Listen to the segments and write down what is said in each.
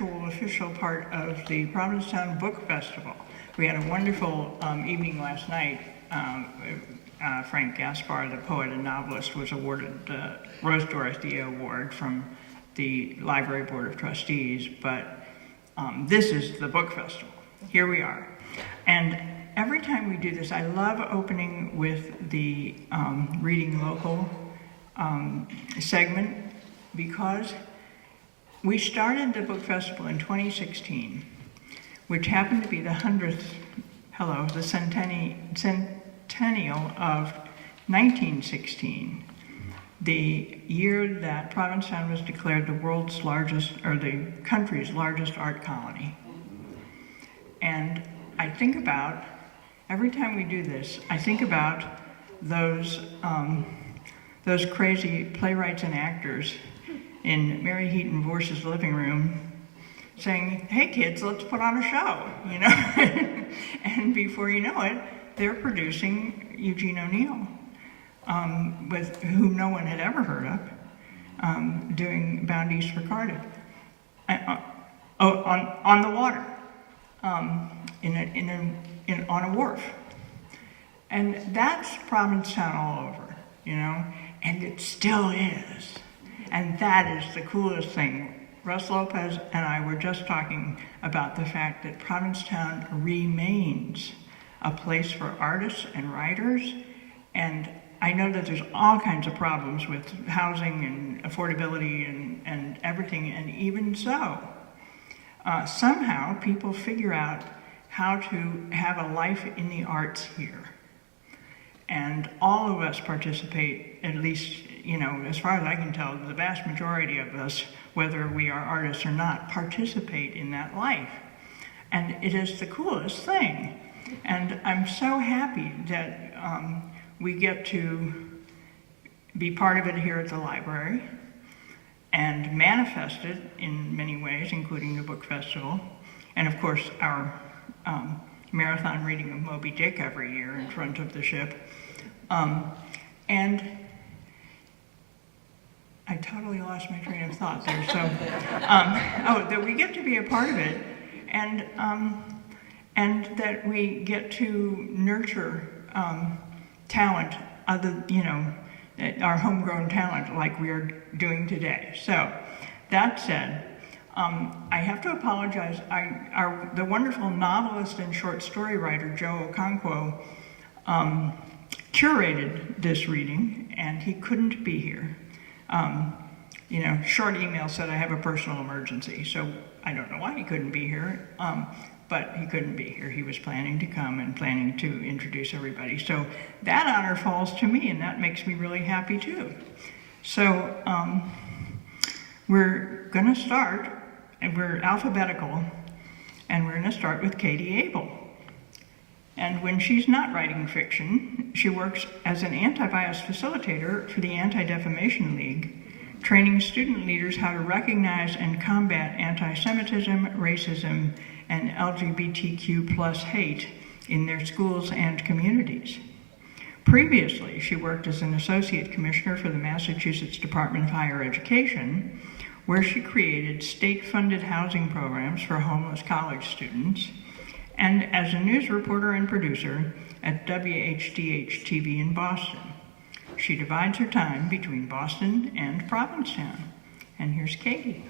actual official part of the Provincetown Book Festival. We had a wonderful evening last night. Frank Gaspar, the poet and novelist, was awarded the Rose Dorothea Award from the Library Board of Trustees, but this is the book festival. Here we are. And every time we do this, I love opening with the Reading Local segment, because we started the book festival in 2016, which happened to be the 100th, the centennial of 1916, the year that Provincetown was declared the world's largest, or the country's largest art colony. And I think about, every time we do this, I think about those crazy playwrights and actors in Mary Heaton Vorse's living room saying, "Hey kids, let's put on a show," you know? And before you know it, they're producing Eugene O'Neill, with whom no one had ever heard of, doing Bound East for Cardiff, on the water, on a wharf. And that's Provincetown all over, you know? And it still is. And that is the coolest thing. Russ Lopez and I were just talking about the fact that Provincetown remains a place for artists and writers. And I know that there's all kinds of problems with housing and affordability and everything. And even so, somehow people figure out how to have a life in the arts here. And all of us participate, at least, you know, as far as I can tell, the vast majority of us, whether we are artists or not, participate in that life. And it is the coolest thing. And I'm so happy that we get to be part of it here at the library and manifest it in many ways, including the book festival. And of course, our marathon reading of Moby Dick every year in front of the ship. And I totally lost my train of thought there. So, that we get to be a part of it, and that we get to nurture talent, our homegrown talent, like we are doing today. So, that said, I have to apologize. The wonderful novelist and short story writer Joe Okonkwo curated this reading, and he couldn't be here. Short email said, "I have a personal emergency," so I don't know why he couldn't be here, but he couldn't be here. He was planning to come and planning to introduce everybody. So that honor falls to me, and that makes me really happy too. So we're gonna start, and we're alphabetical, and we're gonna start with Katie Abel. And when she's not writing fiction, she works as an anti-bias facilitator for the Anti-Defamation League, training student leaders how to recognize and combat anti-Semitism, racism, and LGBTQ+ hate in their schools and communities. Previously, she worked as an associate commissioner for the Massachusetts Department of Higher Education, where she created state-funded housing programs for homeless college students, and as a news reporter and producer at WHDH-TV in Boston. She divides her time between Boston and Provincetown. And here's Katie.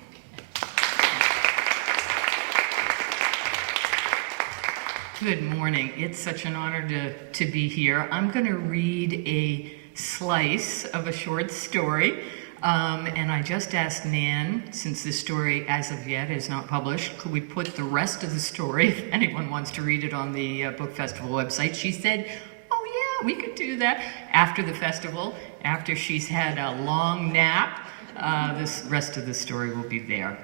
Good morning. It's such an honor to be here. I'm going to read a slice of a short story. And I just asked Nan, since this story as of yet is not published, could we put the rest of the story, if anyone wants to read it, on the book festival website. She said, "Oh yeah, we could do that." After the festival, after she's had a long nap, this rest of the story will be there.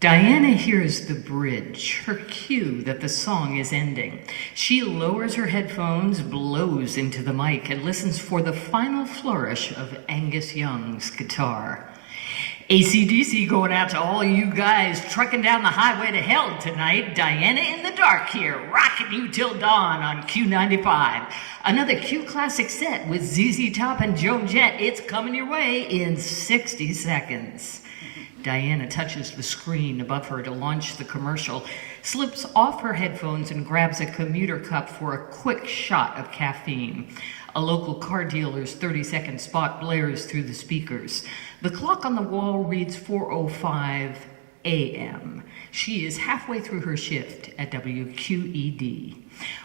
Diana hears the bridge, her cue that the song is ending. She lowers her headphones, blows into the mic, and listens for the final flourish of Angus Young's guitar. AC/DC going out to all you guys trucking down the highway to hell tonight. Diana in the dark here, rocking you till dawn on Q95. Another Q classic set with ZZ Top and Joan Jett. It's coming your way in 60 seconds. Diana touches the screen above her to launch the commercial, slips off her headphones and grabs a commuter cup for a quick shot of caffeine. A local car dealer's 30-second spot blares through the speakers. The clock on the wall reads 4:05 a.m. She is halfway through her shift at WQED.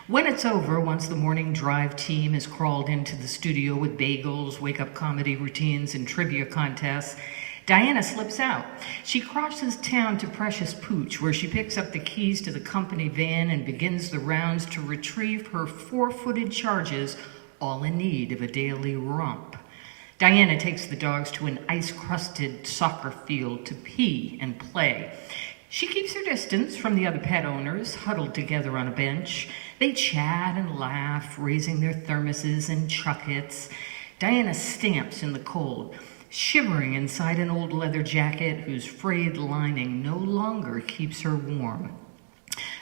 When it's over, once the morning drive team has crawled into the studio with bagels, wake-up comedy routines, and trivia contests, Diana slips out. She crosses town to Precious Pooch, where she picks up the keys to the company van and begins the rounds to retrieve her four-footed charges, all in need of a daily romp. Diana takes the dogs to an ice-crusted soccer field to pee and play. She keeps her distance from the other pet owners, huddled together on a bench. They chat and laugh, raising their thermoses and chuckets. Diana stamps in the cold, shivering inside an old leather jacket whose frayed lining no longer keeps her warm.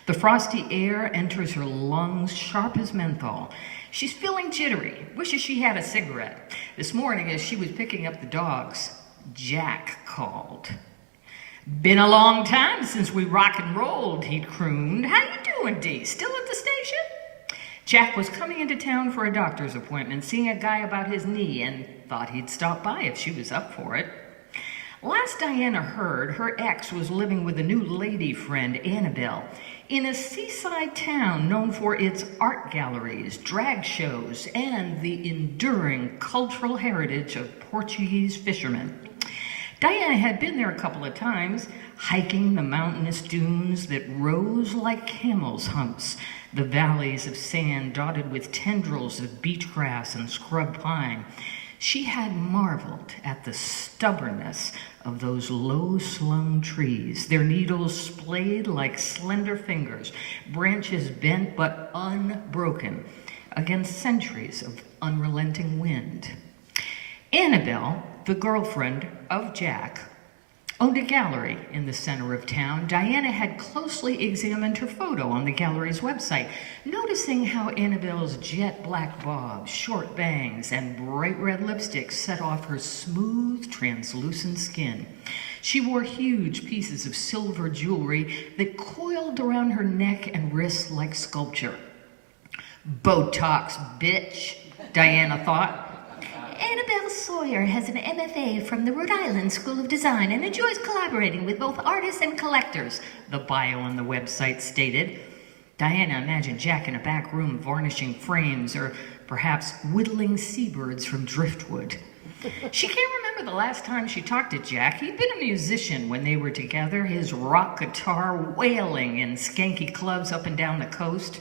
The frosty air enters her lungs sharp as menthol. She's feeling jittery, wishes she had a cigarette. This morning, as she was picking up the dogs, Jack called. "Been a long time since we rock and rolled," he crooned. "How you doing, Dee? Still at the station?" Jack was coming into town for a doctor's appointment, seeing a guy about his knee, and thought he'd stop by if she was up for it. Last Diana heard, her ex was living with a new lady friend, Annabelle, in a seaside town known for its art galleries, drag shows, and the enduring cultural heritage of Portuguese fishermen. Diana had been there a couple of times, hiking the mountainous dunes that rose like camel's humps, the valleys of sand dotted with tendrils of beach grass and scrub pine. She had marveled at the stubbornness of those low-slung trees, their needles splayed like slender fingers, branches bent but unbroken against centuries of unrelenting wind. Annabelle, the girlfriend of Jack, owned a gallery in the center of town. Diana had closely examined her photo on the gallery's website, noticing how Annabelle's jet black bob, short bangs, and bright red lipstick set off her smooth, translucent skin. She wore huge pieces of silver jewelry that coiled around her neck and wrists like sculpture. "Botox, bitch," Diana thought. Annabelle Sawyer has an MFA from the Rhode Island School of Design and enjoys collaborating with both artists and collectors, The bio on the website stated. Diana imagined Jack in a back room varnishing frames or perhaps whittling seabirds from driftwood. She can't remember the last time she talked to Jack. He'd been a musician when they were together, his rock guitar wailing in skanky clubs up and down the coast.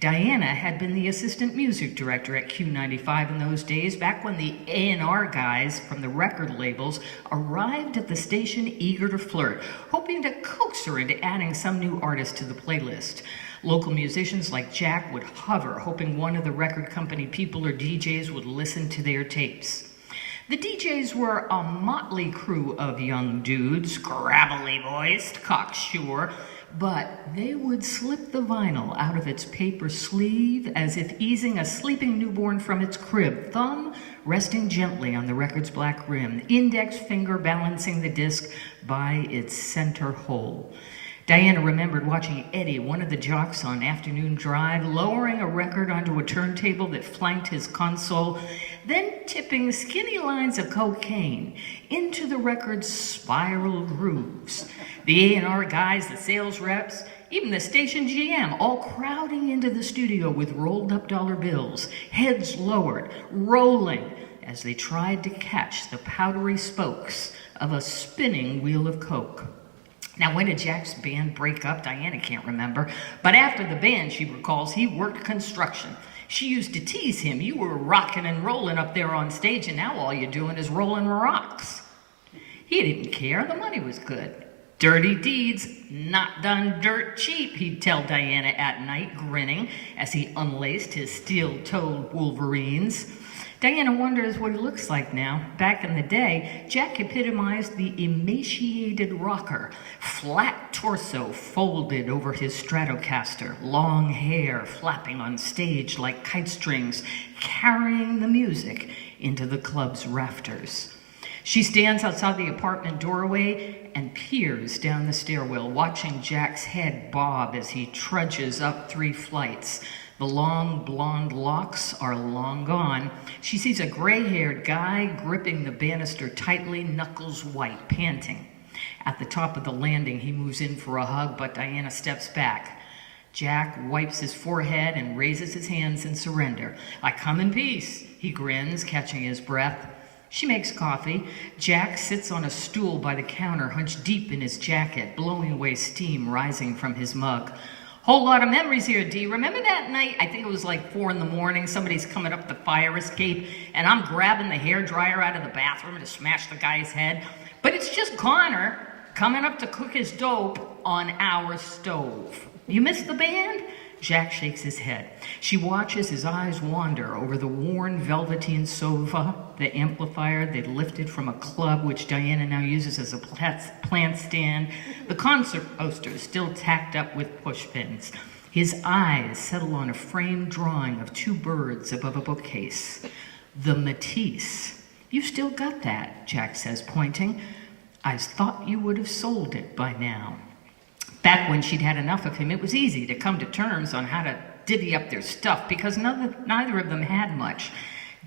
Diana had been the assistant music director at Q95 in those days, back when the A&R guys from the record labels arrived at the station eager to flirt, hoping to coax her into adding some new artist to the playlist. Local musicians like Jack would hover, hoping one of the record company people or DJs would listen to their tapes. The DJs were a motley crew of young dudes, gravelly voiced, cocksure, but they would slip the vinyl out of its paper sleeve as if easing a sleeping newborn from its crib, thumb resting gently on the record's black rim, index finger balancing the disc by its center hole. Diana remembered watching Eddie, one of the jocks on Afternoon Drive, lowering a record onto a turntable that flanked his console, then tipping skinny lines of cocaine into the record's spiral grooves. The A&R guys, the sales reps, even the station GM, all crowding into the studio with rolled-up dollar bills, heads lowered, rolling as they tried to catch the powdery spokes of a spinning wheel of coke. Now, when did Jack's band break up? Diana can't remember. But after the band, she recalls, he worked construction. She used to tease him. "You were rocking and rolling up there on stage, and now all you're doing is rolling rocks." He didn't care. The money was good. "Dirty deeds, not done dirt cheap," he'd tell Diana at night, grinning as he unlaced his steel-toed Wolverines. Diana wonders what he looks like now. Back in the day, Jack epitomized the emaciated rocker, flat torso folded over his Stratocaster, long hair flapping on stage like kite strings, carrying the music into the club's rafters. She stands outside the apartment doorway and peers down the stairwell, watching Jack's head bob as he trudges up 3 flights. The long blonde locks are long gone. She sees a gray-haired guy gripping the banister tightly, knuckles white, panting. At the top of the landing, he moves in for a hug, but Diana steps back. Jack wipes his forehead and raises his hands in surrender. "I come in peace," he grins, catching his breath. She makes coffee. Jack sits on a stool by the counter, hunched deep in his jacket, blowing away steam rising from his mug. "Whole lot of memories here, Dee. Remember that night? I think it was like 4 a.m. Somebody's coming up the fire escape, and I'm grabbing the hairdryer out of the bathroom to smash the guy's head. But it's just Connor coming up to cook his dope on our stove. You missed the band?" Jack shakes his head. She watches his eyes wander over the worn velveteen sofa, the amplifier they'd lifted from a club which Diana now uses as a plant stand, the concert posters still tacked up with pushpins. His eyes settle on a framed drawing of 2 birds above a bookcase. "The Matisse. You still got that," Jack says, pointing. "I thought you would have sold it by now." Back when she'd had enough of him, it was easy to come to terms on how to divvy up their stuff because neither of them had much.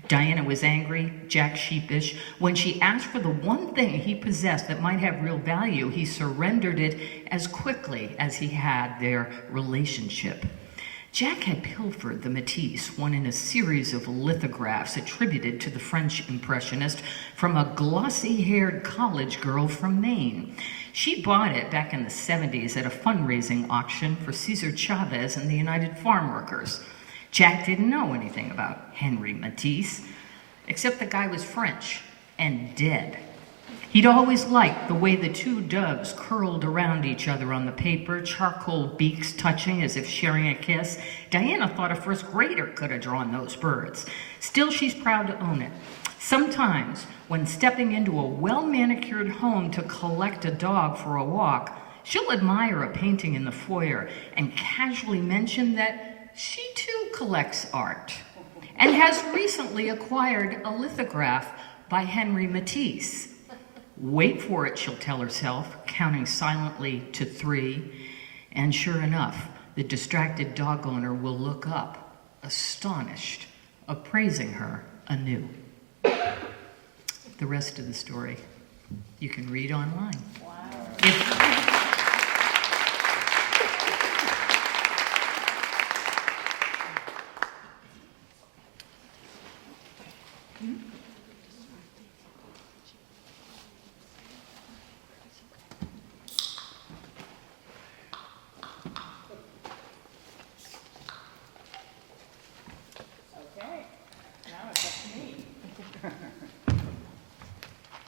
Diana was angry, Jack sheepish. When she asked for the one thing he possessed that might have real value, he surrendered it as quickly as he had their relationship. Jack had pilfered the Matisse, one in a series of lithographs attributed to the French Impressionist, from a glossy-haired college girl from Maine. She bought it back in the 70s at a fundraising auction for Cesar Chavez and the United Farm Workers. Jack didn't know anything about Henri Matisse, except the guy was French and dead. He'd always liked the way the 2 doves curled around each other on the paper, charcoal beaks touching as if sharing a kiss. Diana thought a first grader could have drawn those birds. Still, she's proud to own it. Sometimes, when stepping into a well-manicured home to collect a dog for a walk, she'll admire a painting in the foyer and casually mention that she too collects art and has recently acquired a lithograph by Henri Matisse. Wait for it, she'll tell herself, counting silently to 3. And sure enough, the distracted dog owner will look up, astonished, appraising her anew. The rest of the story you can read online. Wow.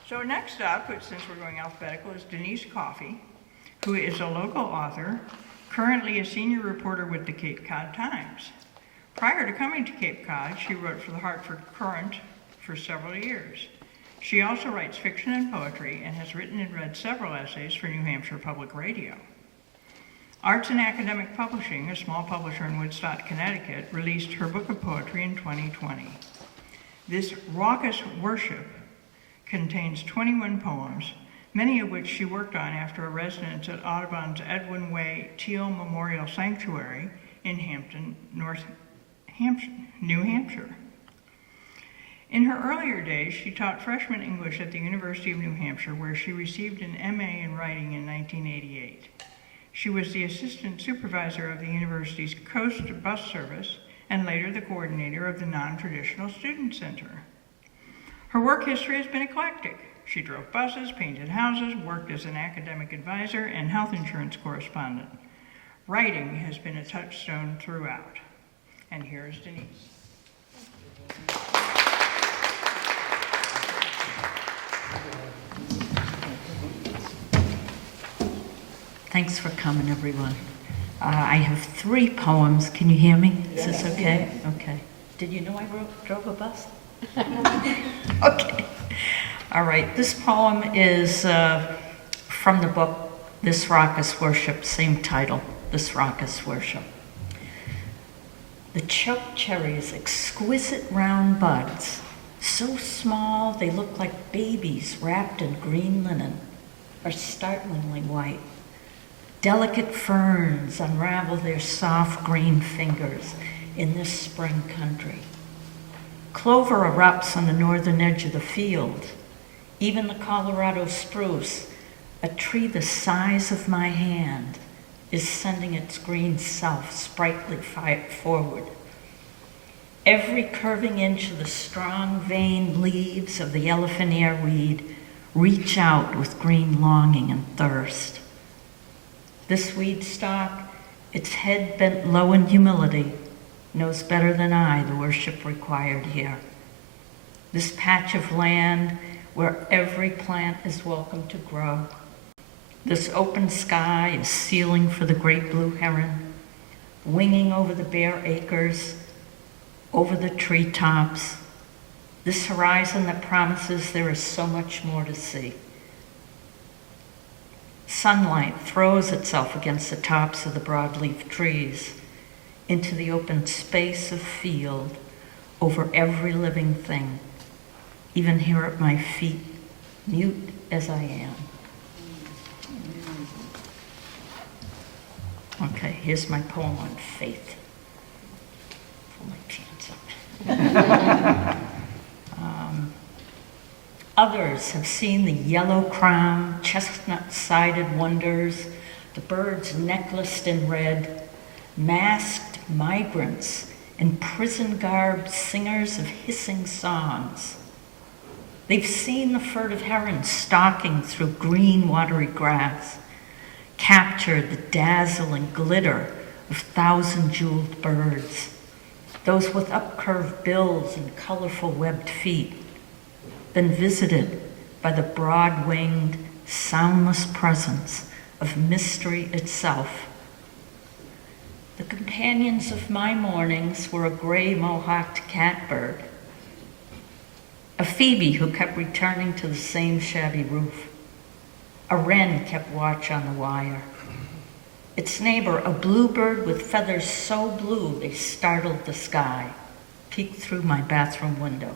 So next up, since we're going alphabetical, is Denise Coffey, who is a local author, currently a senior reporter with the Cape Cod Times. Prior to coming to Cape Cod, she wrote for the Hartford Courant for several years. She also writes fiction and poetry and has written and read several essays for New Hampshire Public Radio. Arts and Academic Publishing, a small publisher in Woodstock, Connecticut, released her book of poetry in 2020. This raucous worship contains 21 poems, many of which she worked on after a residence at Audubon's Edwin Way Teal Memorial Sanctuary in Hampton, New Hampshire. In her earlier days, she taught freshman English at the University of New Hampshire, where she received an MA in writing in 1988. She was the assistant supervisor of the university's Coast Bus Service and later the coordinator of the Non-Traditional Student Center. Her work history has been eclectic. She drove buses, painted houses, worked as an academic advisor, and health insurance correspondent. Writing has been a touchstone throughout. And here's Denise. Thanks for coming, everyone. I have 3 poems. Can you hear me? Is this okay? Okay. Did you know I drove a bus? Okay. All right. This poem is from the book This Raucous Worship, same title, This Raucous Worship. The choke cherry's exquisite round buds So small they look like babies wrapped in green linen, or startlingly white. Delicate ferns unravel their soft green fingers in this spring country. Clover erupts on the northern edge of the field. Even the Colorado spruce, a tree the size of my hand, is sending its green self sprightly forward. Every curving inch of the strong veined leaves of the elephant ear weed reach out with green longing and thirst. This weed stalk, its head bent low in humility, knows better than I the worship required here. This patch of land where every plant is welcome to grow. This open sky is ceiling for the great blue heron, winging over the bare acres, over the treetops. This horizon that promises there is so much more to see. Sunlight throws itself against the tops of the broadleaf trees, into the open space of field, over every living thing, even here at my feet, mute as I am. Okay, here's my poem on faith. Pull my pants up. Others have seen the yellow crown, chestnut-sided wonders, the birds necklaced in red, masked migrants and prison-garbed singers of hissing songs. They've seen the furtive heron stalking through green, watery grass, captured the dazzling glitter of thousand-jeweled birds, those with upcurved bills and colorful webbed feet, been visited by the broad-winged, soundless presence of mystery itself. The companions of my mornings were a gray mohawked catbird, a phoebe who kept returning to the same shabby roof. A wren kept watch on the wire. Its neighbor, a bluebird with feathers so blue they startled the sky, peeked through my bathroom window.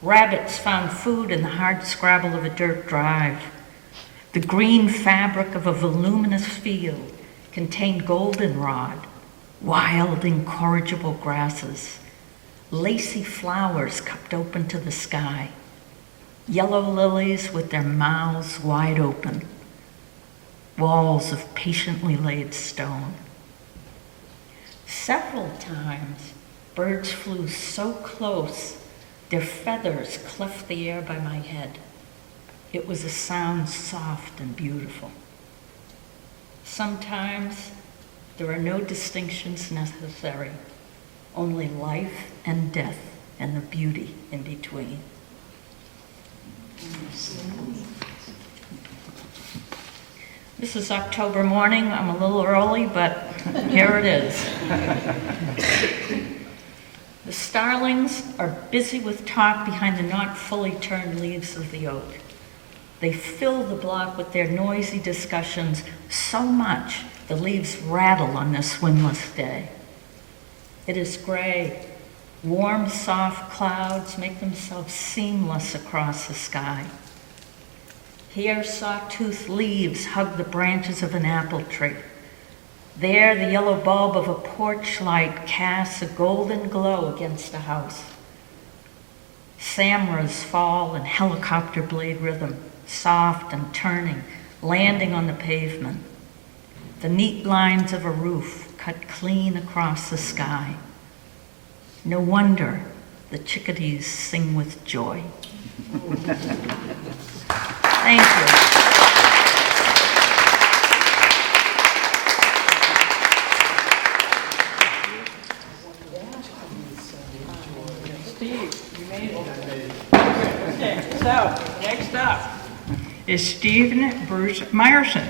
Rabbits found food in the hard scrabble of a dirt drive. The green fabric of a voluminous field contained goldenrod, wild, incorrigible grasses, lacy flowers cupped open to the sky, yellow lilies with their mouths wide open, walls of patiently laid stone. Several times, birds flew so close, their feathers cleft the air by my head. It was a sound soft and beautiful. Sometimes there are no distinctions necessary, only life and death and the beauty in between. This is October morning. I'm a little early, but here it is. The starlings are busy with talk behind the not fully turned leaves of the oak. They fill the block with their noisy discussions so much the leaves rattle on this windless day. It is gray. Warm, soft clouds make themselves seamless across the sky. Here, sawtooth leaves hug the branches of an apple tree. There, the yellow bulb of a porch light casts a golden glow against a house. Samras fall in helicopter blade rhythm, soft and turning, landing on the pavement. The neat lines of a roof cut clean across the sky. No wonder the chickadees sing with joy. Thank you. So, next up is Stephen Bruce Meyerson.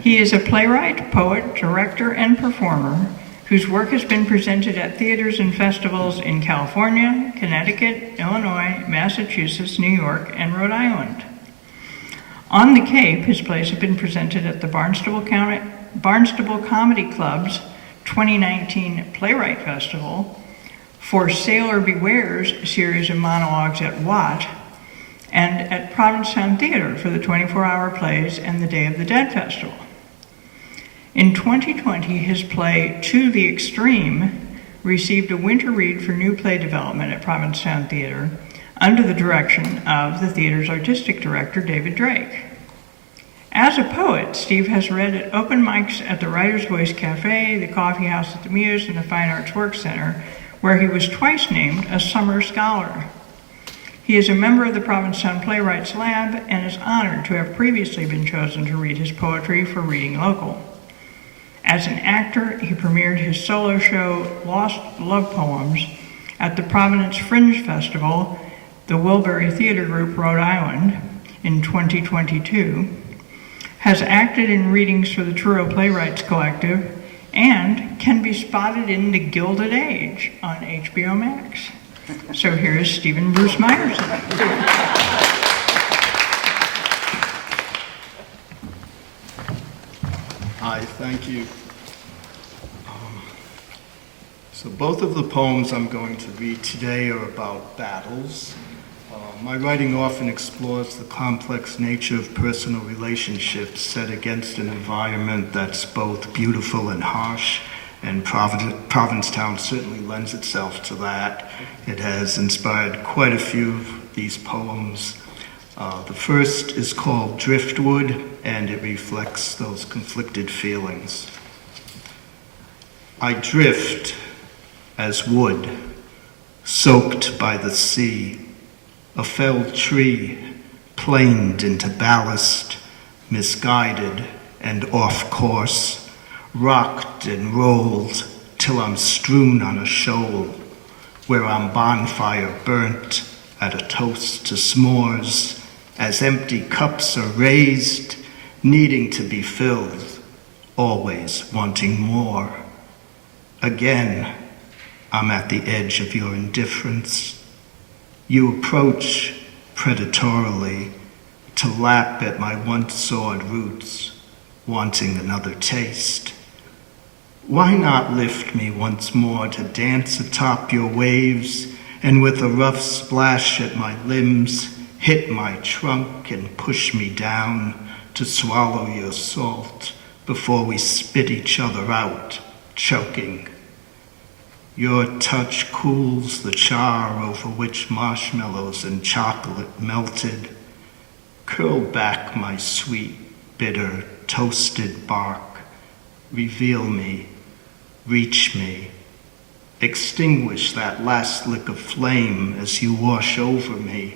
He is a playwright, poet, director, and performer whose work has been presented at theaters and festivals in California, Connecticut, Illinois, Massachusetts, New York, and Rhode Island. On the Cape, his plays have been presented at the Barnstable Comedy Club's 2019 Playwright Festival, for Sailor Beware's series of monologues at Watt, and at Provincetown Theater for the 24-hour plays and the Day of the Dead Festival. In 2020, his play To the Extreme received a winter read for new play development at Provincetown Theater under the direction of the theater's artistic director, David Drake. As a poet, Steve has read at open mics at the Writer's Voice Cafe, the Coffee House at the Muse, and the Fine Arts Work Center, where he was twice named a Summer Scholar. He is a member of the Provincetown Playwrights Lab and is honored to have previously been chosen to read his poetry for Reading Local. As an actor, he premiered his solo show, Lost Love Poems, at the Providence Fringe Festival, the Wilbury Theater Group, Rhode Island, in 2022, has acted in readings for the Truro Playwrights Collective, and can be spotted in The Gilded Age on HBO Max. So here's Stephen Bruce Meyerson. Hi, thank you. So both of the poems I'm going to read today are about battles. My writing often explores the complex nature of personal relationships set against an environment that's both beautiful and harsh, and Provincetown certainly lends itself to that. It has inspired quite a few of these poems. The first is called Driftwood, and it reflects those conflicted feelings. I drift as wood, soaked by the sea, a felled tree planed into ballast, misguided and off course, rocked and rolled till I'm strewn on a shoal where I'm bonfire burnt at a toast to s'mores as empty cups are raised, needing to be filled, always wanting more. Again, I'm at the edge of your indifference. You approach predatorily to lap at my once-soared roots, wanting another taste. Why not lift me once more to dance atop your waves, and with a rough splash at my limbs, hit my trunk and push me down to swallow your salt before we spit each other out, choking. Your touch cools the char over which marshmallows and chocolate melted. Curl back my sweet, bitter, toasted bark. Reveal me, reach me. Extinguish that last lick of flame as you wash over me.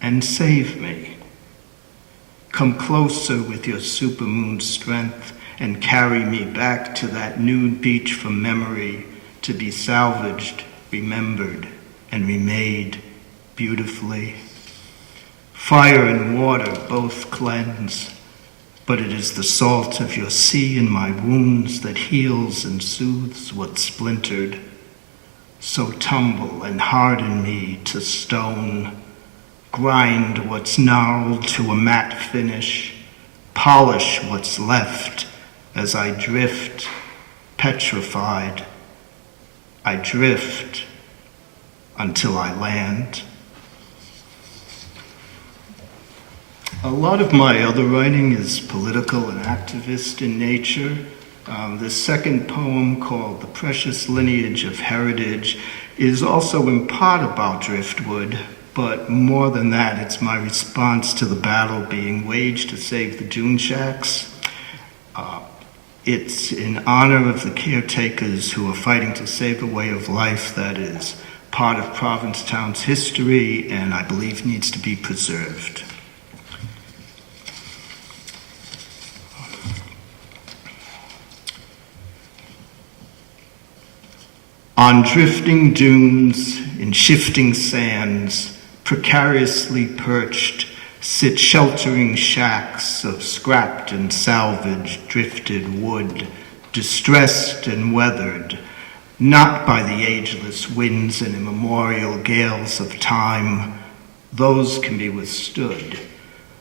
And save me. Come closer with your supermoon strength and carry me back to that nude beach from memory, to be salvaged, remembered, and remade beautifully. Fire and water both cleanse, but it is the salt of your sea in my wounds that heals and soothes what's splintered. So tumble and harden me to stone, grind what's gnarled to a matte finish, polish what's left as I drift, petrified. I drift until I land. A lot of my other writing is political and activist in nature. The second poem, called The Precious Lineage of Heritage, is also in part about driftwood, but more than that, it's my response to the battle being waged to save the dune shacks. It's in honor of the caretakers who are fighting to save a way of life that is part of Provincetown's history and I believe needs to be preserved. On drifting dunes, in shifting sands, precariously perched, sit sheltering shacks of scrapped and salvaged drifted wood, distressed and weathered, not by the ageless winds and immemorial gales of time, those can be withstood,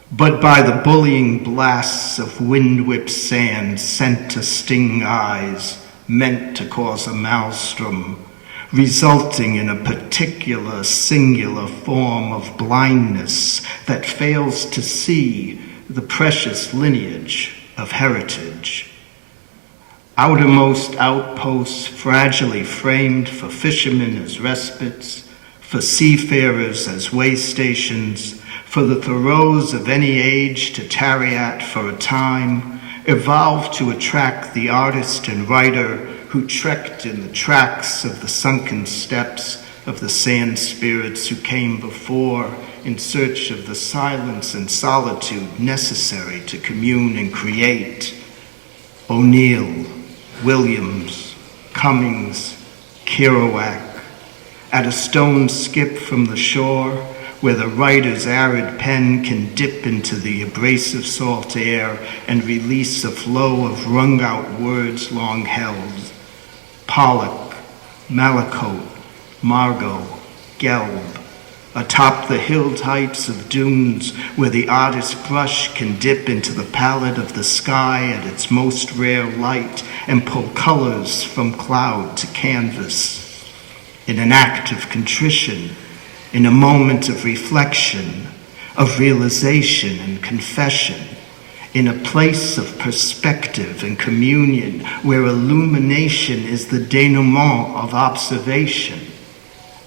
but by the bullying blasts of wind-whipped sand sent to sting eyes, meant to cause a maelstrom, resulting in a particular singular form of blindness that fails to see the precious lineage of heritage. Outermost outposts fragilely framed for fishermen as respites, for seafarers as way stations, for the Thoreaus of any age to tarry at for a time, evolved to attract the artist and writer who trekked in the tracks of the sunken steps of the sand spirits who came before in search of the silence and solitude necessary to commune and create. O'Neill, Williams, Cummings, Kerouac, at a stone's skip from the shore, where the writer's arid pen can dip into the abrasive salt air and release a flow of wrung-out words long held. Pollock, Malakote, Margot, Gelb, atop the hilled heights of dunes where the artist's brush can dip into the palette of the sky at its most rare light and pull colors from cloud to canvas. In an act of contrition, in a moment of reflection, of realization and confession, in a place of perspective and communion where illumination is the denouement of observation,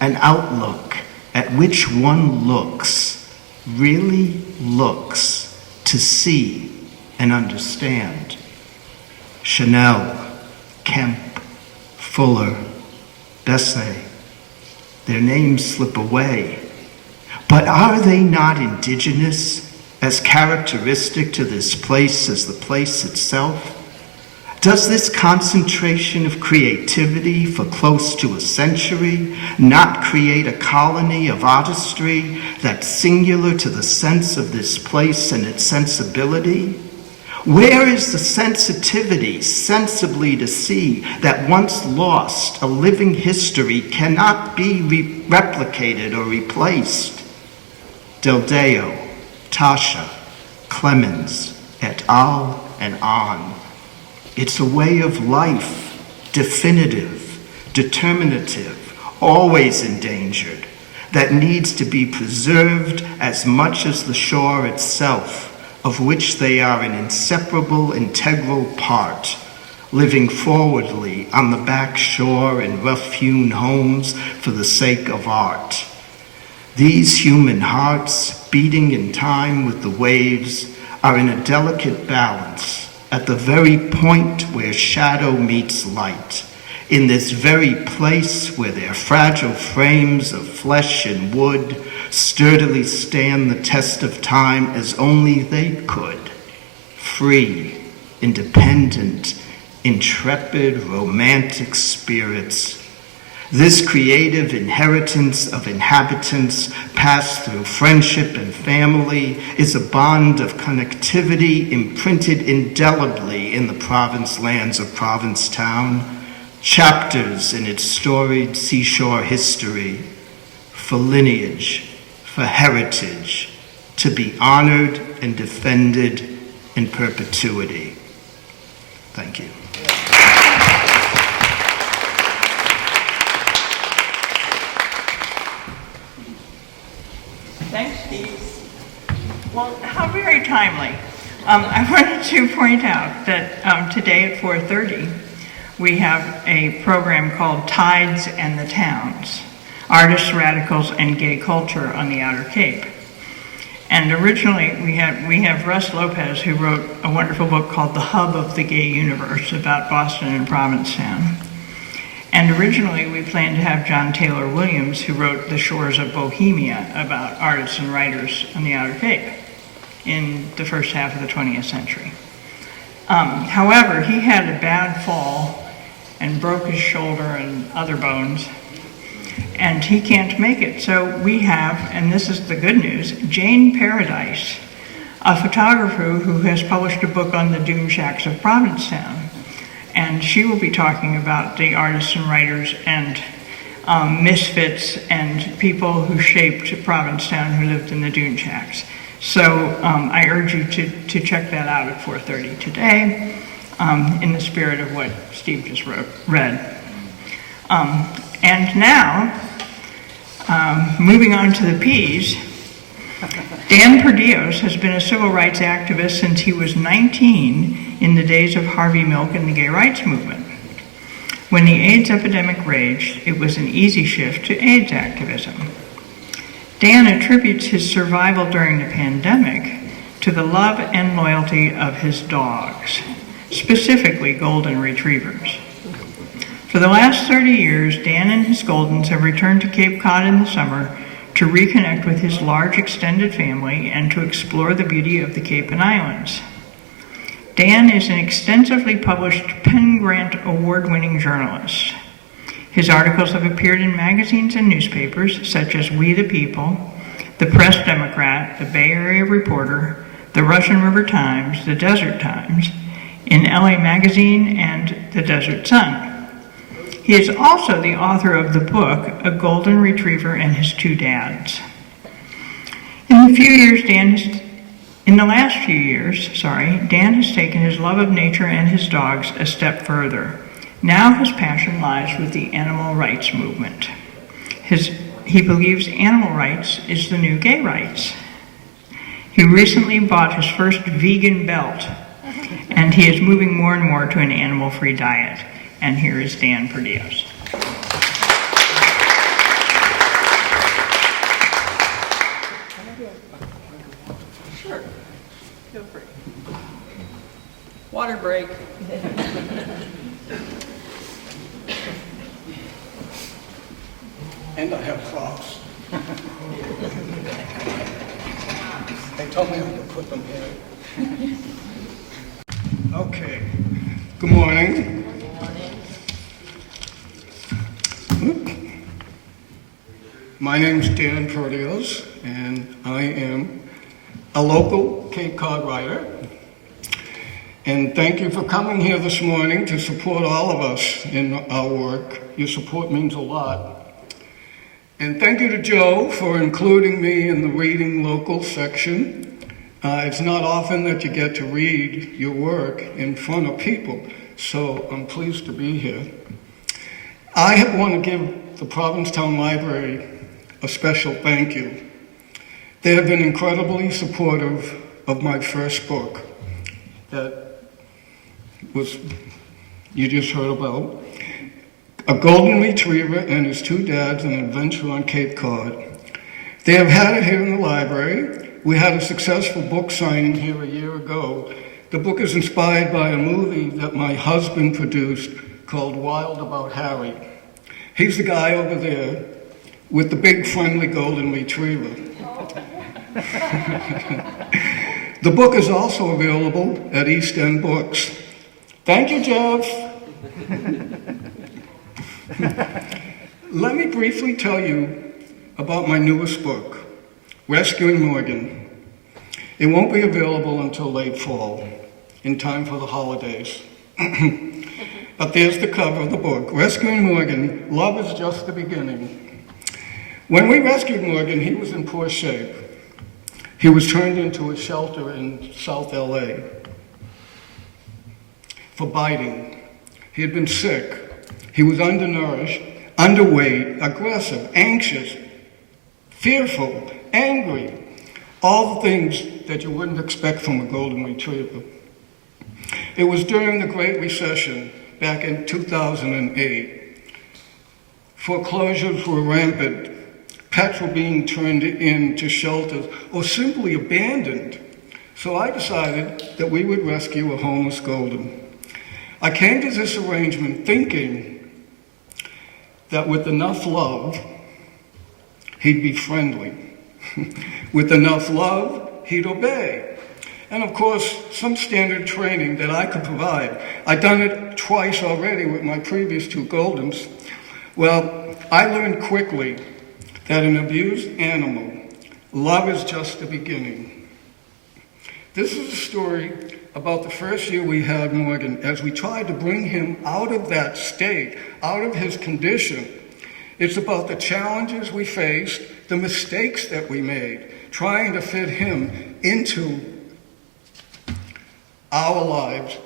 an outlook at which one looks, really looks, to see and understand. Chanel, Kemp, Fuller, Bessay, their names slip away. But are they not indigenous, as characteristic to this place as the place itself? Does this concentration of creativity for close to a century not create a colony of artistry that's singular to the sense of this place and its sensibility? Where is the sensitivity sensibly to see that once lost, a living history cannot be replicated or replaced? Del Deo, Tasha, Clemens, et al., and on. It's a way of life, definitive, determinative, always endangered, that needs to be preserved as much as the shore itself, of which they are an inseparable, integral part, living forwardly on the back shore in rough-hewn homes for the sake of art. These human hearts, beating in time with the waves, are in a delicate balance, at the very point where shadow meets light, in this very place where their fragile frames of flesh and wood sturdily stand the test of time as only they could, free, independent, intrepid, romantic spirits. This creative inheritance of inhabitants passed through friendship and family is a bond of connectivity imprinted indelibly in the province lands of Provincetown, chapters in its storied seashore history, for lineage, for heritage, to be honored and defended in perpetuity. Thank you. Thanks, Steve. Well, how very timely. I wanted to point out that today at 4:30, we have a program called Tides and the Towns, Artists, Radicals, and Gay Culture on the Outer Cape. And originally, we have Russ Lopez, who wrote a wonderful book called The Hub of the Gay Universe about Boston and Provincetown. And originally, we planned to have John Taylor Williams, who wrote The Shores of Bohemia about artists and writers on the Outer Cape in the first half of the 20th century. However, he had a bad fall and broke his shoulder and other bones, and he can't make it. So we have, and this is the good news, Jane Paradise, a photographer who has published a book on the dune shacks of Provincetown. And she will be talking about the artists and writers and misfits and people who shaped Provincetown who lived in the dune shacks. So I urge you to check that out at 4:30 today in the spirit of what Steve just read. And now, moving on to the P's, Dan Perdios has been a civil rights activist since he was 19 in the days of Harvey Milk and the gay rights movement. When the AIDS epidemic raged, it was an easy shift to AIDS activism. Dan attributes his survival during the pandemic to the love and loyalty of his dogs, specifically golden retrievers. For the last 30 years, Dan and his Goldens have returned to Cape Cod in the summer to reconnect with his large extended family and to explore the beauty of the Cape and Islands. Dan is an extensively published Penn Grant award-winning journalist. His articles have appeared in magazines and newspapers such as We the People, the Press Democrat, the Bay Area Reporter, the Russian River Times, the Desert Times, in LA Magazine, and the Desert Sun. He is also the author of the book, A Golden Retriever and His Two Dads. In the last few years, Dan has taken his love of nature and his dogs a step further. Now his passion lies with the animal rights movement. He believes animal rights is the new gay rights. He recently bought his first vegan belt, and he is moving more and more to an animal-free diet. And here is Dan Perdios. Sure. Feel free. Water break. And I have props. They told me I could put them here. Okay. Good morning. My name's Dan Perdios, and I am a local Cape Cod writer. And thank you for coming here this morning to support all of us in our work. Your support means a lot. And thank you to Joe for including me in the Reading Local section. It's not often that you get to read your work in front of people, so I'm pleased to be here. I want to give the Provincetown Library a special thank you. They have been incredibly supportive of my first book that you just heard about. A Golden Retriever and His Two Dads, An Adventure on Cape Cod. They have had it here in the library. We had a successful book signing here a year ago. The book is inspired by a movie that my husband produced called Wild About Harry. He's the guy over there with the big friendly golden retriever. The book is also available at East End Books. Thank you, Jeff. Let me briefly tell you about my newest book, Rescuing Morgan. It won't be available until late fall, in time for the holidays. But there's the cover of the book, Rescuing Morgan, Love is Just the Beginning. When we rescued Morgan, he was in poor shape. He was turned into a shelter in South LA for biting. He had been sick. He was undernourished, underweight, aggressive, anxious, fearful, angry, all the things that you wouldn't expect from a golden retriever. It was during the Great Recession back in 2008. Foreclosures were rampant. Pets were being turned into shelters or simply abandoned. So I decided that we would rescue a homeless golden. I came to this arrangement thinking that with enough love, he'd be friendly. With enough love, he'd obey. And of course, some standard training that I could provide. I'd done it twice already with my previous two Goldens. Well, I learned quickly that an abused animal, love is just the beginning. This is a story about the first year we had Morgan as we tried to bring him out of that state, out of his condition. It's about the challenges we faced, the mistakes that we made, trying to fit him into our lives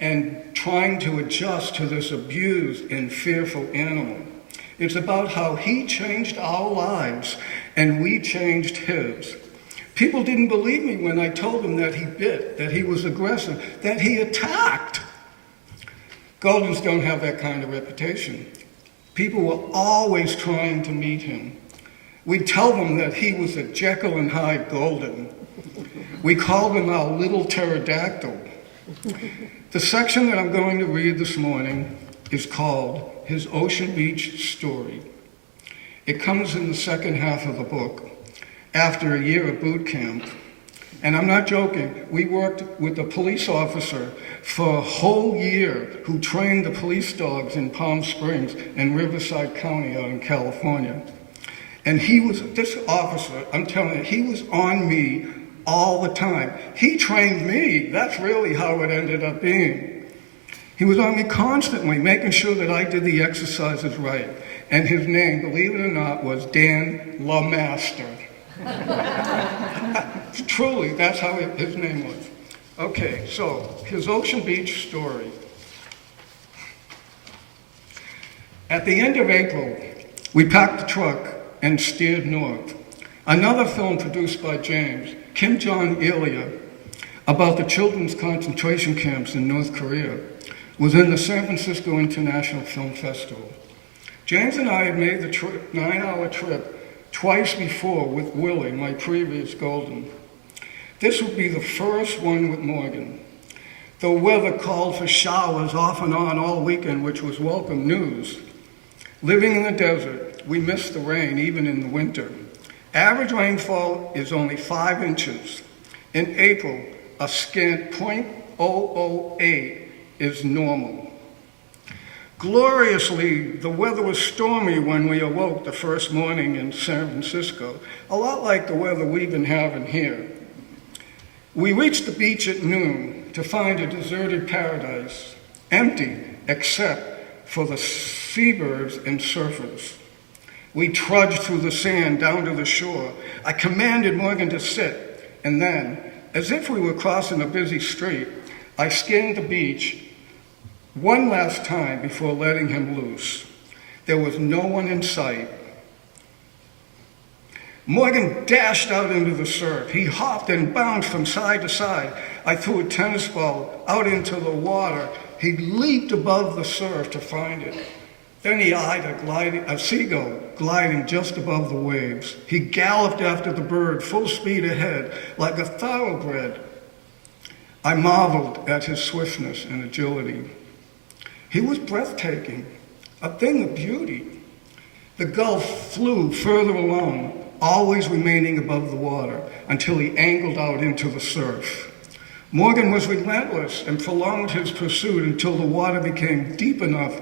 and trying to adjust to this abused and fearful animal. It's about how he changed our lives and we changed his. People didn't believe me when I told them that he bit, that he was aggressive, that he attacked. Goldens don't have that kind of reputation. People were always trying to meet him. We'd tell them that he was a Jekyll and Hyde Golden. We called him our little pterodactyl. The section that I'm going to read this morning is called His Ocean Beach Story. It comes in the second half of the book, after a year of boot camp. And I'm not joking, we worked with a police officer for a whole year who trained the police dogs in Palm Springs and Riverside County out in California. And this officer, I'm telling you, he was on me all the time. He trained me. That's really how it ended up being. He was on me constantly, making sure that I did the exercises right. And his name, believe it or not, was Dan LaMaster. Truly, that's how his name was. Okay, so his Ocean Beach Story. At the end of April, we packed the truck and steered north. Another film produced by James, Kim Jong-Ilya, about the children's concentration camps in North Korea, was in the San Francisco International Film Festival. James and I had made the 9-hour trip twice before with Willie, my previous Golden. This would be the first one with Morgan. The weather called for showers off and on all weekend, which was welcome news. Living in the desert, we missed the rain even in the winter. Average rainfall is only 5 inches. In April, a scant .008 is normal. Gloriously, the weather was stormy when we awoke the first morning in San Francisco, a lot like the weather we've been having here. We reached the beach at noon to find a deserted paradise, empty except for the seabirds and surfers. We trudged through the sand down to the shore. I commanded Morgan to sit, and then, as if we were crossing a busy street, I scanned the beach one last time before letting him loose. There was no one in sight. Morgan dashed out into the surf. He hopped and bounced from side to side. I threw a tennis ball out into the water. He leaped above the surf to find it. Then he eyed a seagull gliding just above the waves. He galloped after the bird, full speed ahead, like a thoroughbred. I marveled at his swiftness and agility. He was breathtaking, a thing of beauty. The gull flew further along, always remaining above the water, until he angled out into the surf. Morgan was relentless and prolonged his pursuit until the water became deep enough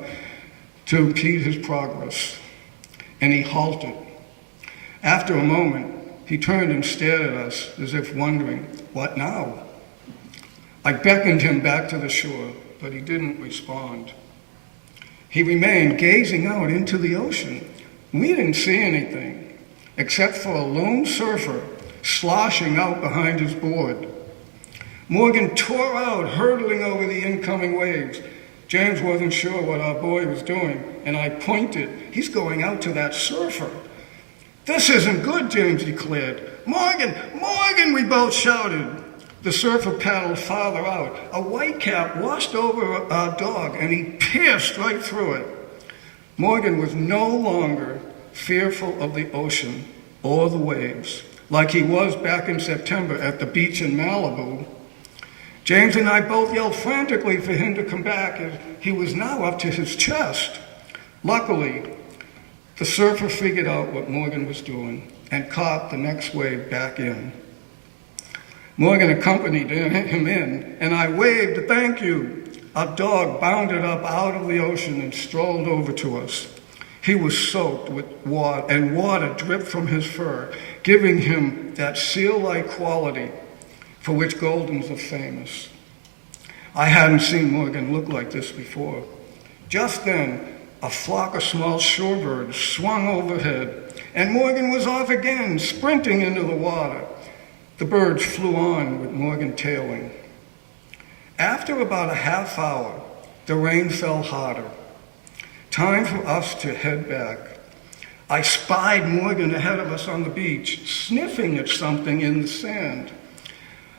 to impede his progress, and he halted. After a moment, he turned and stared at us as if wondering, what now? I beckoned him back to the shore, but he didn't respond. He remained gazing out into the ocean. We didn't see anything, except for a lone surfer sloshing out behind his board. Morgan tore out, hurtling over the incoming waves. James wasn't sure what our boy was doing, and I pointed. He's going out to that surfer. This isn't good, James declared. Morgan, Morgan, we both shouted. The surfer paddled farther out. A whitecap washed over our dog, and he pierced right through it. Morgan was no longer fearful of the ocean or the waves, like he was back in September at the beach in Malibu. James and I both yelled frantically for him to come back, as he was now up to his chest. Luckily, the surfer figured out what Morgan was doing and caught the next wave back in. Morgan accompanied him in, and I waved a thank you. A dog bounded up out of the ocean and strolled over to us. He was soaked with water, and water dripped from his fur, giving him that seal-like quality for which Goldens are famous. I hadn't seen Morgan look like this before. Just then, a flock of small shorebirds swung overhead, and Morgan was off again, sprinting into the water. The birds flew on with Morgan tailing. After about a half hour, the rain fell harder. Time for us to head back. I spied Morgan ahead of us on the beach, sniffing at something in the sand.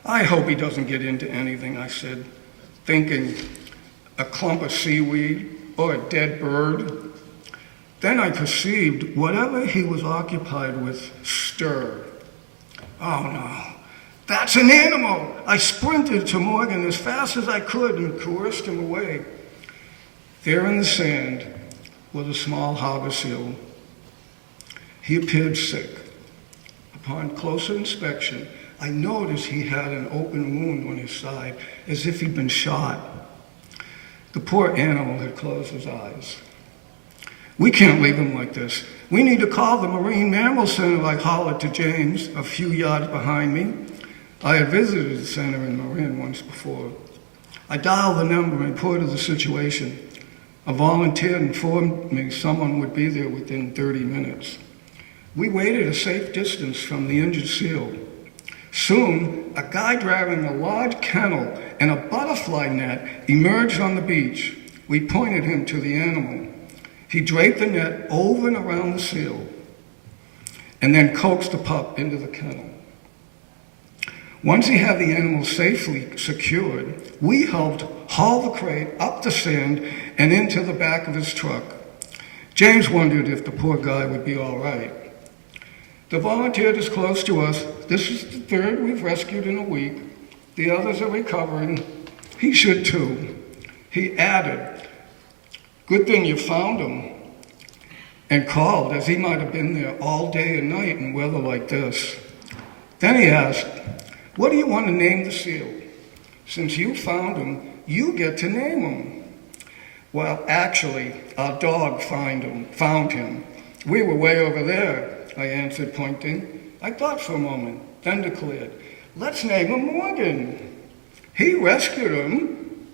I hope he doesn't get into anything, I said, thinking a clump of seaweed or a dead bird. Then I perceived whatever he was occupied with stir. Oh no, that's an animal! I sprinted to Morgan as fast as I could and coerced him away. There in the sand was a small harbor seal. He appeared sick. Upon closer inspection, I noticed he had an open wound on his side, as if he'd been shot. The poor animal had closed his eyes. We can't leave him like this. We need to call the Marine Mammal Center, I hollered to James, a few yards behind me. I had visited the center in Marin once before. I dialed the number and reported the situation. A volunteer informed me someone would be there within 30 minutes. We waited a safe distance from the injured seal. Soon, a guy driving a large kennel and a butterfly net emerged on the beach. We pointed him to the animal. He draped the net over and around the seal and then coaxed the pup into the kennel. Once he had the animal safely secured, we helped haul the crate up the sand and into the back of his truck. James wondered if the poor guy would be all right. The volunteer disclosed to us, this is the third we've rescued in a week. The others are recovering. He should too. He added, good thing you found him, and called, as he might have been there all day and night in weather like this. Then he asked, what do you want to name the seal? Since you found him, you get to name him. Well, actually, our dog found him. We were way over there, I answered, pointing. I thought for a moment, then declared, let's name him Morgan. He rescued him.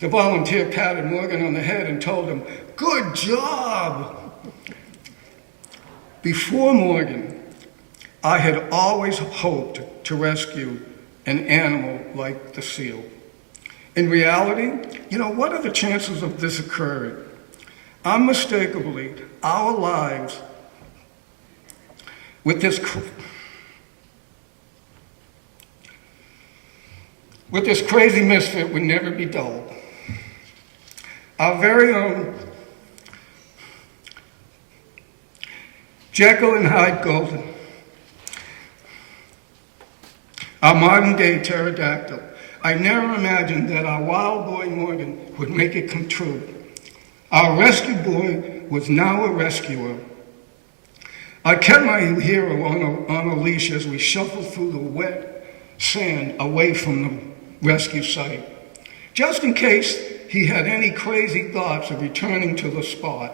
The volunteer patted Morgan on the head and told him, good job. Before Morgan, I had always hoped to rescue an animal like the seal. In reality, what are the chances of this occurring? Unmistakably, our lives with this crazy misfit would never be dull. Our very own Jekyll and Hyde Golden, our modern-day pterodactyl. I never imagined that our wild boy Morgan would make it come true. Our rescue boy was now a rescuer. I kept my hero on a leash as we shuffled through the wet sand away from the rescue site, just in case he had any crazy thoughts of returning to the spot.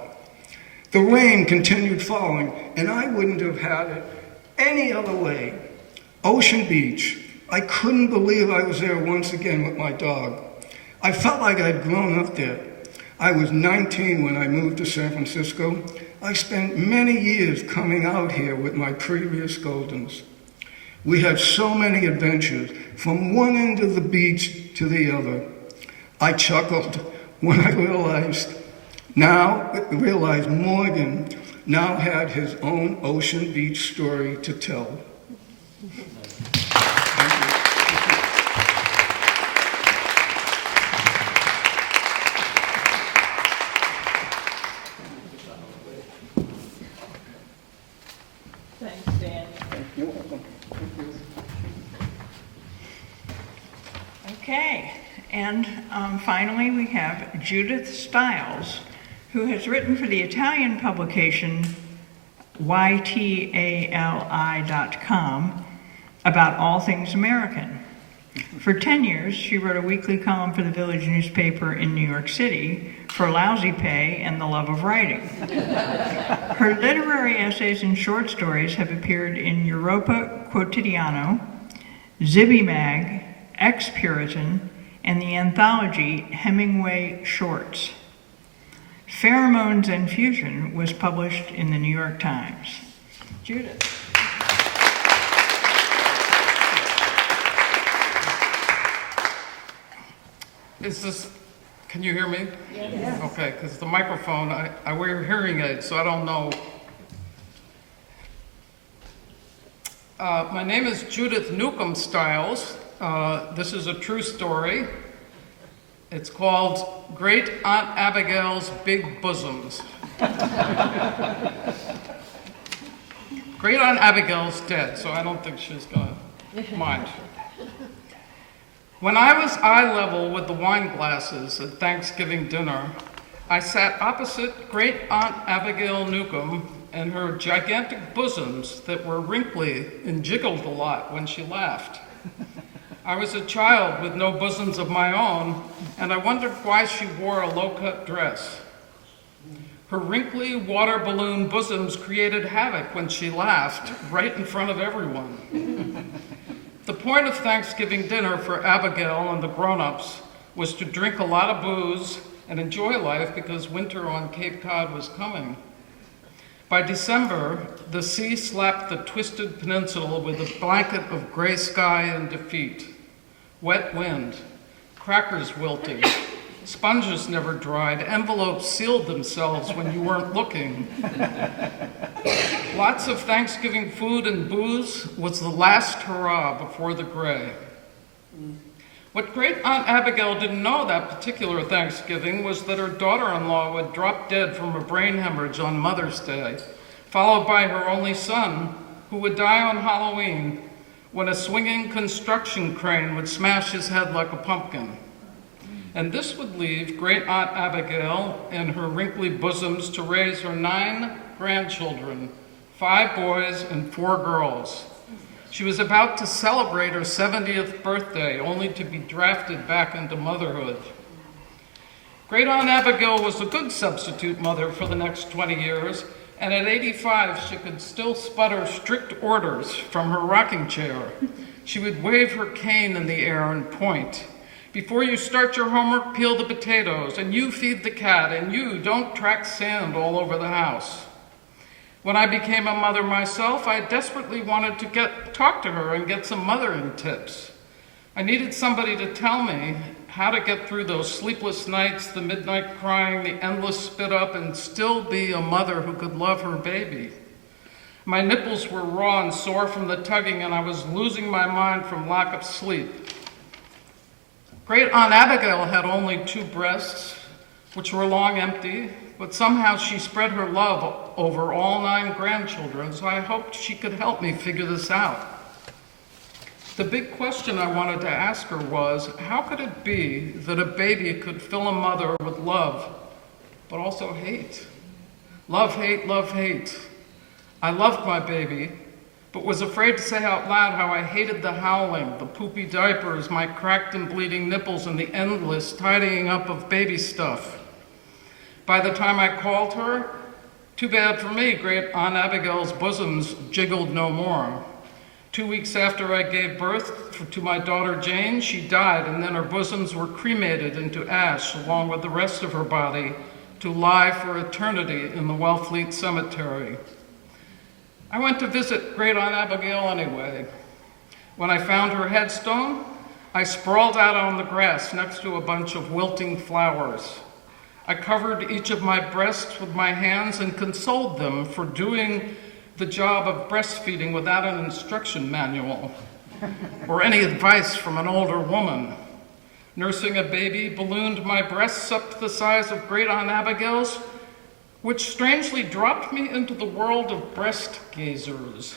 The rain continued falling, and I wouldn't have had it any other way. Ocean Beach. I couldn't believe I was there once again with my dog. I felt like I'd grown up there. I was 19 when I moved to San Francisco. I spent many years coming out here with my previous Goldens. We had so many adventures from one end of the beach to the other. I chuckled when I realized Morgan now had his own Ocean Beach story to tell. Thanks, Dan. Okay, and finally we have Judith Stiles, who has written for the Italian publication ytali.com about all things American. For 10 years, she wrote a weekly column for the Village newspaper in New York City for lousy pay and the love of writing. Her literary essays and short stories have appeared in Europa Quotidiano, Zibby Mag, Ex-Puritan, and the anthology Hemingway Shorts. Pheromones and Fusion was published in the New York Times. Judith. This is Can you hear me? Yes. Okay, because the microphone, I wear hearing aids, so I don't know. My name is Judith Newcomb Stiles. This is a true story. It's called Great Aunt Abigail's Big Bosoms. Great Aunt Abigail's dead, so I don't think she's gonna mind. When I was eye level with the wine glasses at Thanksgiving dinner, I sat opposite Great Aunt Abigail Newcomb and her gigantic bosoms that were wrinkly and jiggled a lot when she laughed. I was a child with no bosoms of my own, and I wondered why she wore a low-cut dress. Her wrinkly water balloon bosoms created havoc when she laughed, right in front of everyone. The point of Thanksgiving dinner for Abigail and the grown-ups was to drink a lot of booze and enjoy life because winter on Cape Cod was coming. By December, the sea slapped the twisted peninsula with a blanket of gray sky and defeat. Wet wind, crackers wilting, sponges never dried, envelopes sealed themselves when you weren't looking. Lots of Thanksgiving food and booze was the last hurrah before the gray. What Great Aunt Abigail didn't know that particular Thanksgiving was that her daughter-in-law would drop dead from a brain hemorrhage on Mother's Day, followed by her only son, who would die on Halloween when a swinging construction crane would smash his head like a pumpkin. And this would leave Great Aunt Abigail and her wrinkly bosoms to raise her 9 grandchildren, 5 boys and 4 girls. She was about to celebrate her 70th birthday, only to be drafted back into motherhood. Great Aunt Abigail was a good substitute mother for the next 20 years, and at 85, she could still sputter strict orders from her rocking chair. She would wave her cane in the air and point. Before you start your homework, peel the potatoes, and you feed the cat, and you don't track sand all over the house. When I became a mother myself, I desperately wanted to talk to her and get some mothering tips. I needed somebody to tell me how to get through those sleepless nights, the midnight crying, the endless spit up, and still be a mother who could love her baby. My nipples were raw and sore from the tugging, and I was losing my mind from lack of sleep. Great Aunt Abigail had only 2 breasts, which were long empty, but somehow she spread her love over all 9 grandchildren, so I hoped she could help me figure this out. The big question I wanted to ask her was, how could it be that a baby could fill a mother with love, but also hate? Love, hate, love, hate. I loved my baby, but was afraid to say out loud how I hated the howling, the poopy diapers, my cracked and bleeding nipples, and the endless tidying up of baby stuff. By the time I called her, too bad for me, Great Aunt Abigail's bosoms jiggled no more. 2 weeks after I gave birth to my daughter Jane, she died, and then her bosoms were cremated into ash along with the rest of her body to lie for eternity in the Wellfleet Cemetery. I went to visit Great Aunt Abigail anyway. When I found her headstone, I sprawled out on the grass next to a bunch of wilting flowers. I covered each of my breasts with my hands and consoled them for doing the job of breastfeeding without an instruction manual or any advice from an older woman. Nursing a baby ballooned my breasts up to the size of Great Aunt Abigail's, which strangely dropped me into the world of breast gazers.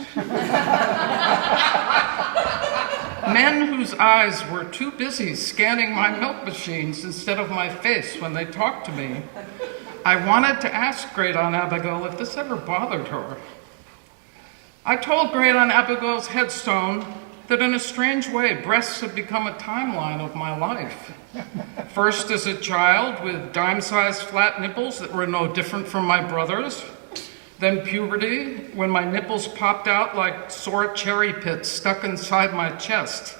Men whose eyes were too busy scanning my milk machines instead of my face when they talked to me. I wanted to ask Great Aunt Abigail if this ever bothered her. I told Great Aunt Abigail's headstone that in a strange way, breasts had become a timeline of my life. First as a child with dime-sized flat nipples that were no different from my brother's. Then puberty, when my nipples popped out like sore cherry pits stuck inside my chest.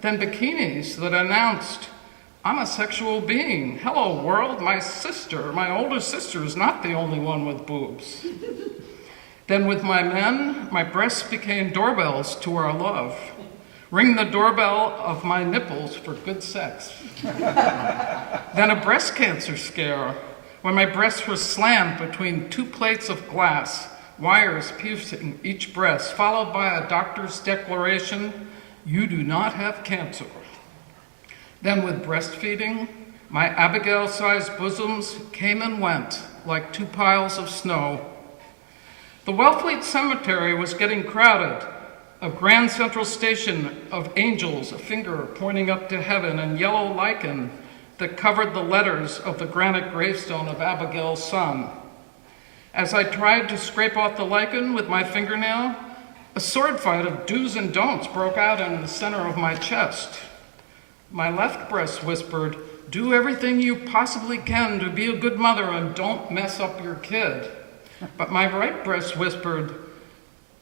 Then bikinis that announced, I'm a sexual being. Hello, world, my older sister is not the only one with boobs. Then with my men, my breasts became doorbells to our love. ring the doorbell of my nipples for good sex. Then a breast cancer scare, when my breasts were slammed between two plates of glass, wires piercing each breast, followed by a doctor's declaration, "You do not have cancer." Then with breastfeeding, my Abigail-sized bosoms came and went like two piles of snow. The Wellfleet Cemetery was getting crowded. A Grand Central Station of angels, a finger pointing up to heaven, and yellow lichen that covered the letters of the granite gravestone of Abigail's son. As I tried to scrape off the lichen with my fingernail, a sword fight of do's and don'ts broke out in the center of my chest. My left breast whispered, "Do everything you possibly can to be a good mother and don't mess up your kid." But my right breast whispered,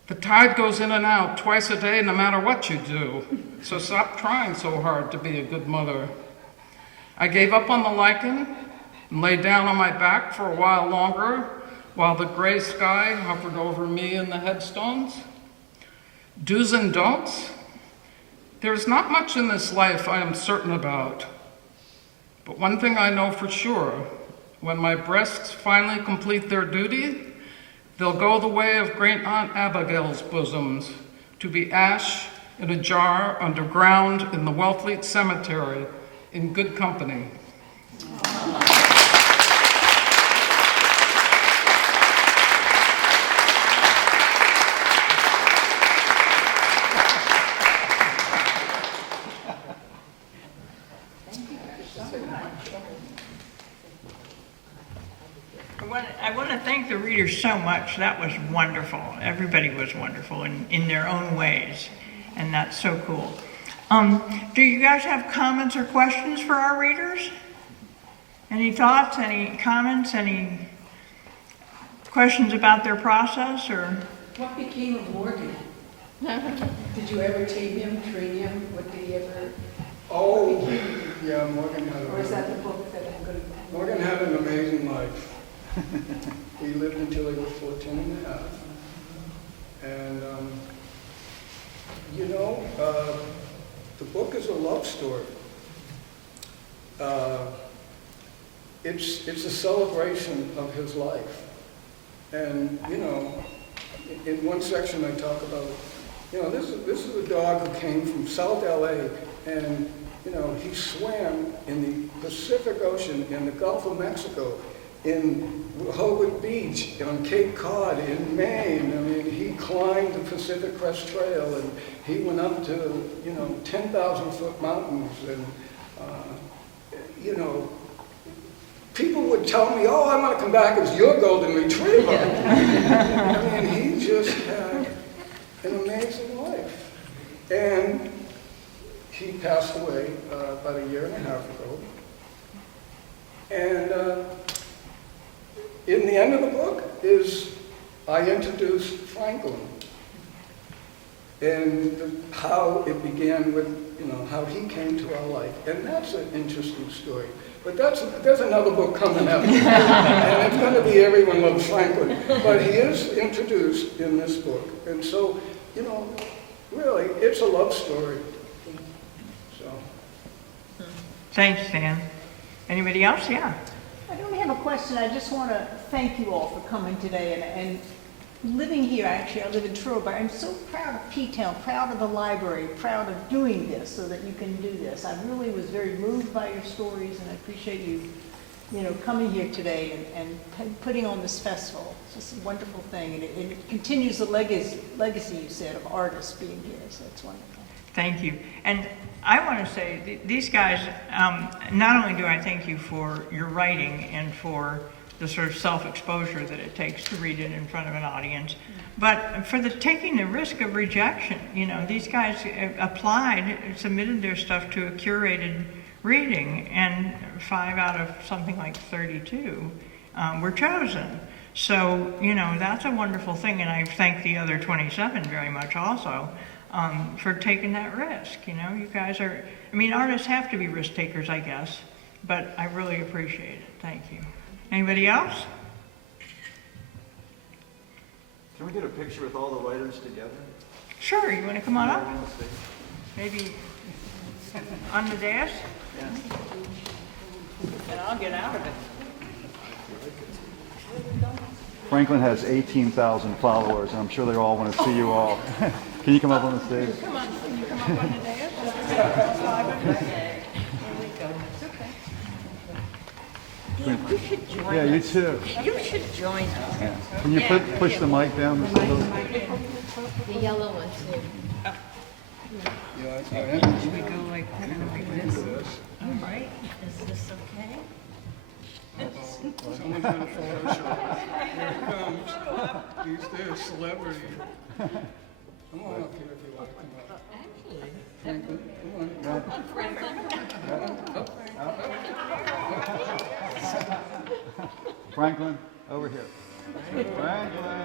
"The tide goes in and out twice a day no matter what you do, so stop trying so hard to be a good mother." I gave up on the lichen and lay down on my back for a while longer while the gray sky hovered over me and the headstones. Do's and don'ts? There's not much in this life I am certain about. But one thing I know for sure, when my breasts finally complete their duty, they'll go the way of Great Aunt Abigail's bosoms, to be ash in a jar underground in the Wellfleet Cemetery in good company. I want to thank the readers so much. That was wonderful. Everybody was wonderful in their own ways, and that's so cool. Do you guys have comments or questions for our readers? Any thoughts, any comments, any questions about their process, or? What became of Morgan? Did you ever tame him, train him? What did he ever? Oh, yeah, Morgan Or is that the book that I'm going to? Morgan had an amazing life. He lived until he was 14 and a half. And, the book is a love story. It's a celebration of his life. And, in one section I talk about, this is a dog who came from South LA, and, he swam in the Pacific Ocean, in the Gulf of Mexico, in Rehoboth Beach, on Cape Cod, in Maine. I mean, he climbed the Pacific Crest Trail, and he went up to, 10,000-foot mountains. And, people would tell me, "Oh, I want to come back as your golden retriever." I mean, he just had an amazing life. And he passed away about a year and a half ago. And in the end of the book is I introduce Franklin and how it began with, how he came to our life. And that's an interesting story. But there's another book coming out. And it's going to be Everyone Loves Franklin. But he is introduced in this book. And so, really, it's a love story. So. Thanks, Dan. Anybody else? Yeah. I don't have a question. I just want to thank you all for coming today. And living here, actually, I live in Truro, but I'm so proud of P-Town, proud of the library, proud of doing this so that you can do this. I really was very moved by your stories, and I appreciate you, coming here today and putting on this festival. It's just a wonderful thing, and it continues the legacy you said of artists being here, so it's wonderful. Thank you. And I want to say, these guys, not only do I thank you for your writing and for the sort of self-exposure that it takes to read it in front of an audience, but for taking the risk of rejection. These guys applied, submitted their stuff to a curated reading, and 5 out of something like 32 were chosen. So, that's a wonderful thing, and I thank the other 27 very much also. For taking that risk. You guys are, artists have to be risk takers, I guess, but I really appreciate it. Thank you. Anybody else? Can we get a picture with all the writers together? Sure, you want to come on up? maybe on the dash? And I'll get out of it. Franklin has 18,000 followers, and I'm sure they all want to see you all. Can you come up on the stage? Come on, can you come up on the dash? Dan, you should join Yeah, you us. too. You should join us. Yeah. Can you push the mic down just a little? The yellow one too. Should we go like this? All right, is this okay? Someone's gonna Photoshop. Here it comes. He's there, celebrity. Come on up here if you like. Come up. Franklin, come on. Franklin, over here. Franklin.